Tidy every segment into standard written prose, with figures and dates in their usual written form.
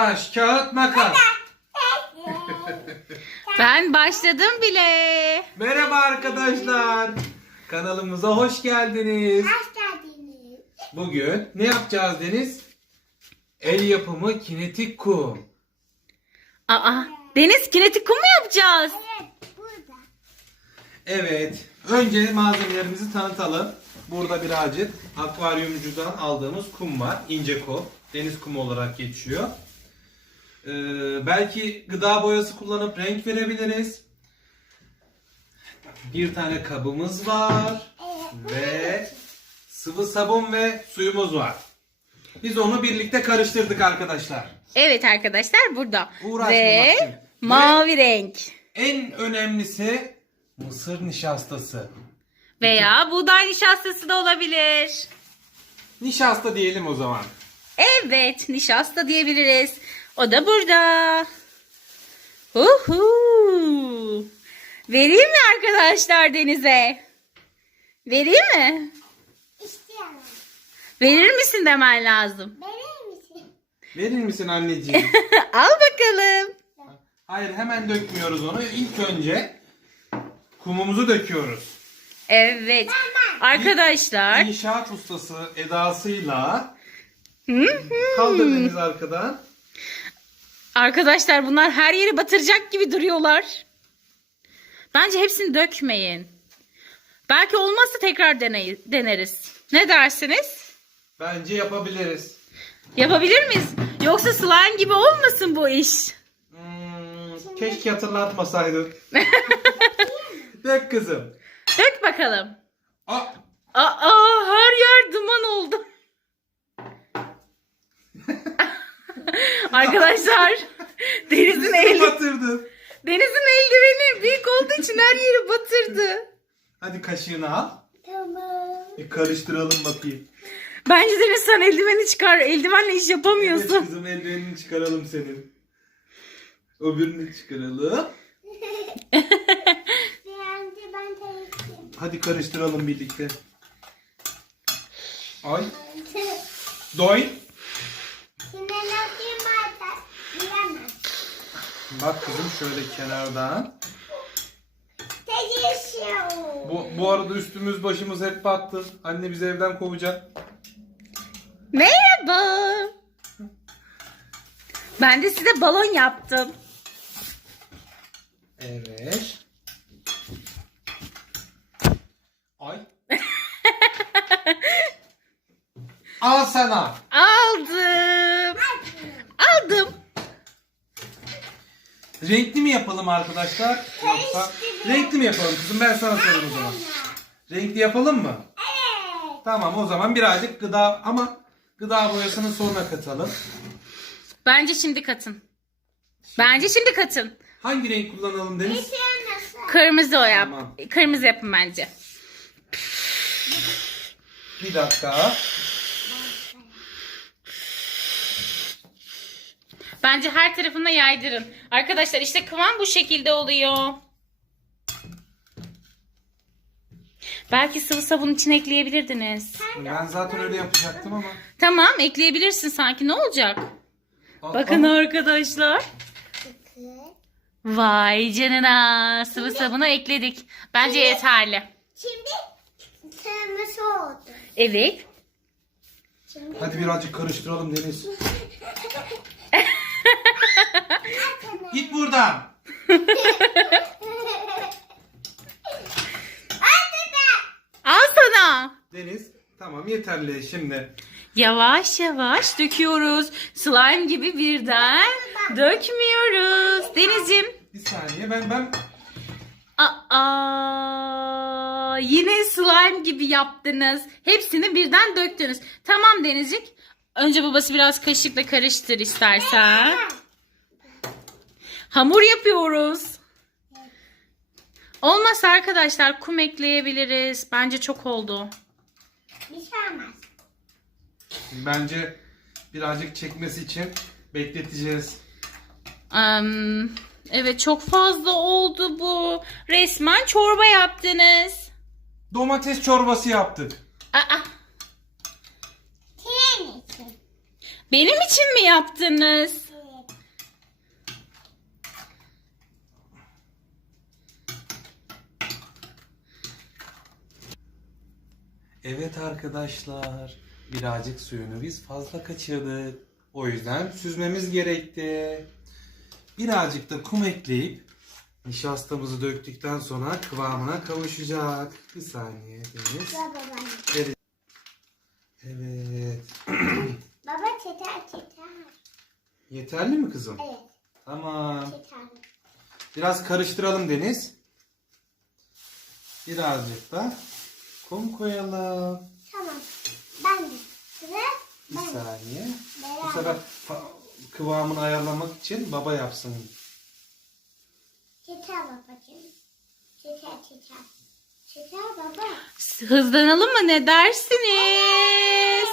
Taş, kağıt, makas. Ben başladım bile. Merhaba arkadaşlar. Kanalımıza hoş geldiniz. Hoş geldiniz. Bugün ne yapacağız Deniz? El yapımı kinetik kum. Aa, Deniz, kinetik kum mu yapacağız? Evet, burada. Evet. Önce malzemelerimizi tanıtalım. Burada birazcık akvaryumcudan aldığımız kum var. İnce kum. Deniz kumu olarak geçiyor. Belki gıda boyası kullanıp renk verebiliriz. Bir tane kabımız var. Ve sıvı sabun ve suyumuz var. Biz onu birlikte karıştırdık arkadaşlar. Evet arkadaşlar, burada. Uğraşmamak Ve için. mavi renk. En önemlisi mısır nişastası. Veya buğday nişastası da olabilir. Nişasta diyelim o zaman. Evet, nişasta diyebiliriz. O da burada. Uhu. Vereyim mi arkadaşlar Deniz'e? Vereyim mi? İstiyorum. Verir misin demen lazım. Verir misin? Verir misin anneciğim? Al bakalım. Hayır, hemen dökmüyoruz onu. İlk önce kumumuzu döküyoruz. Evet. Arkadaşlar. İnşaat ustası edasıyla Hı hı. kaldır Deniz arkadan. Arkadaşlar, bunlar her yeri batıracak gibi duruyorlar. Bence hepsini dökmeyin. Belki olmazsa tekrar deneriz. Ne dersiniz? Bence yapabiliriz. Yapabilir miyiz? Yoksa slime gibi olmasın bu iş. Keşke hatırlatmasaydın. Dök kızım. Dök bakalım. Aa, Aa, her yer duman oldu. Arkadaşlar, Deniz'i batırdın. Deniz'in eldiveni büyük olduğu için her yeri batırdı. Hadi kaşığını al. Tamam. Bir karıştıralım bakayım. Bence Deniz, sen eldiveni çıkar. Eldivenle iş Evet yapamıyorsun. kızım, eldivenini çıkaralım senin. Öbürünü çıkaralım. Beğendi, ben tanıştım. Hadi karıştıralım birlikte. Ay. Doy. Şimdi nasıl madde? Bilemez. Bak kızım, şöyle kenardan. Değişiyor. Bu arada üstümüz başımız hep battı. Anne bizi evden kovacak. Merhaba. Ben de size balon yaptım. Evet. Ay. Al sana. Aldım. Aldım. Renkli mi yapalım arkadaşlar? Yoksa renkli mi yapalım kızım? Ben sana sorayım o zaman. Renkli yapalım mı? Evet. Tamam, o zaman birazcık gıda boyasını sonra katalım. Bence şimdi katın. Bence şimdi katın. Hangi renk kullanalım Deniz? Sen nasıl? Kırmızı o yap. Tamam. Kırmızı yapın bence. Bir dakika. Bence her tarafına yaydırın. Arkadaşlar, işte kıvam bu şekilde oluyor. Belki sıvı sabun için ekleyebilirdiniz. Ben zaten öyle yapacaktım ama. Tamam, ekleyebilirsin sanki, ne olacak? Aa, Bakın aa. arkadaşlar. Vay canına, sıvı sabunu ekledik. Bence yeterli. Şimdi kırmızı oldu. Evet. Şimdi Hadi birazcık karıştıralım Deniz. Git buradan. Al sana. Deniz, tamam yeterli şimdi. Yavaş yavaş döküyoruz. Slime gibi birden dökmüyoruz. Denizciğim. Bir saniye, ben Aa, yine slime gibi yaptınız. Hepsini birden döktünüz. Tamam Denizcik. Önce babası biraz kaşıkla karıştır istersen. Hamur yapıyoruz. Olmazsa arkadaşlar kum ekleyebiliriz. Bence çok oldu. bir şey olmaz. bence birazcık çekmesi için bekleteceğiz. Evet, çok fazla oldu bu. Resmen çorba yaptınız. Domates çorbası yaptık. Aa, Tren için. benim için mi yaptınız? Evet. Evet arkadaşlar, birazcık suyunu biz fazla kaçırdık. O yüzden süzmemiz gerekti. Birazcık da kum ekleyip nişastamızı döktükten sonra kıvamına kavuşacak. Bir saniye Deniz. Baba baba. Evet. Baba çeter. Yeterli mi kızım? Evet. Tamam. Çeter. Biraz karıştıralım Deniz. Birazcık da kum koyalım. Tamam. Ben de. Sıra Bir ben. saniye. Bu Beraber. sefer kıvamını ayarlamak için baba yapsın. Çeter babacığım. Çeter. Çeter baba. Hızlanalım mı, ne dersiniz?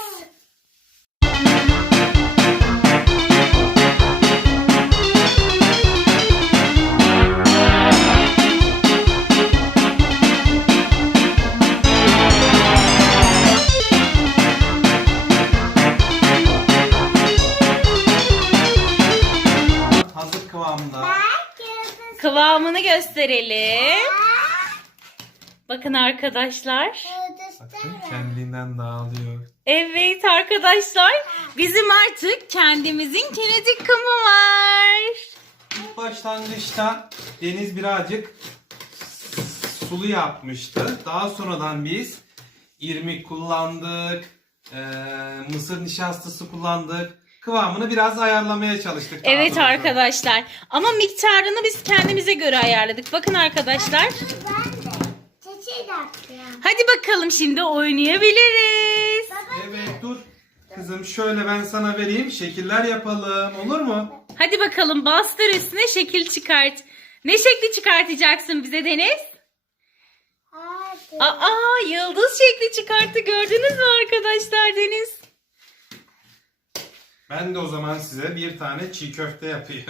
Hazır kıvamda. Bak yıldız. Kıvamını gösterelim. Bakın arkadaşlar. Yıldızlar. Bakın kendinden dağılıyor. Evet arkadaşlar, bizim artık kendimizin kinetik kumu var. İlk başlangıçta Deniz birazcık sulu yapmıştı. Daha sonradan biz irmik kullandık, mısır nişastası kullandık. Kıvamını biraz ayarlamaya çalıştık. daha Evet doğrusu. arkadaşlar, ama miktarını biz kendimize göre ayarladık. Bakın arkadaşlar. Ben de. Çeçil yaptım. Hadi bakalım, şimdi oynayabiliriz. Evet dur. Kızım şöyle ben sana vereyim. Şekiller yapalım. Olur mu? Hadi bakalım, bastır üstüne, şekil çıkart. Ne şekli çıkartacaksın bize Deniz? Hadi. Aa, yıldız şekli çıkarttı, gördünüz mü arkadaşlar Deniz? Ben de o zaman size bir tane çiğ köfte yapayım.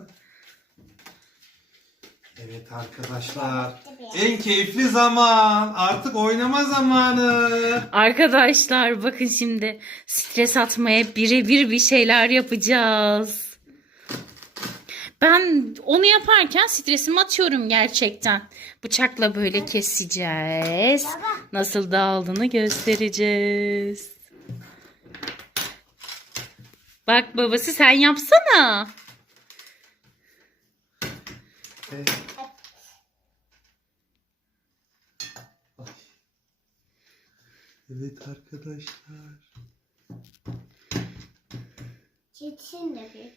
Evet arkadaşlar. En keyifli zaman. Artık oynama zamanı. Arkadaşlar bakın, şimdi stres atmaya birebir bir şeyler yapacağız. Ben onu yaparken stresimi atıyorum gerçekten. Bıçakla böyle keseceğiz. Nasıl dağıldığını göstereceğiz. Bak babası, sen yapsana. Evet. Evet arkadaşlar. Çeçil de bir.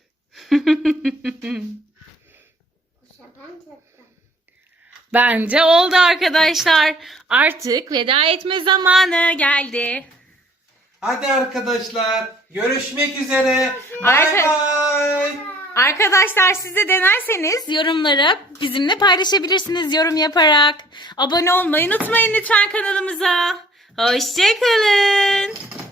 Bu sefer tattım. Bence oldu arkadaşlar. Artık veda etme zamanı geldi. Hadi arkadaşlar. Görüşmek üzere. Bay Arka- bay. Arkadaşlar, siz de denerseniz yorumları bizimle paylaşabilirsiniz yorum yaparak. Abone olmayı unutmayın lütfen kanalımıza. Hoşçakalın.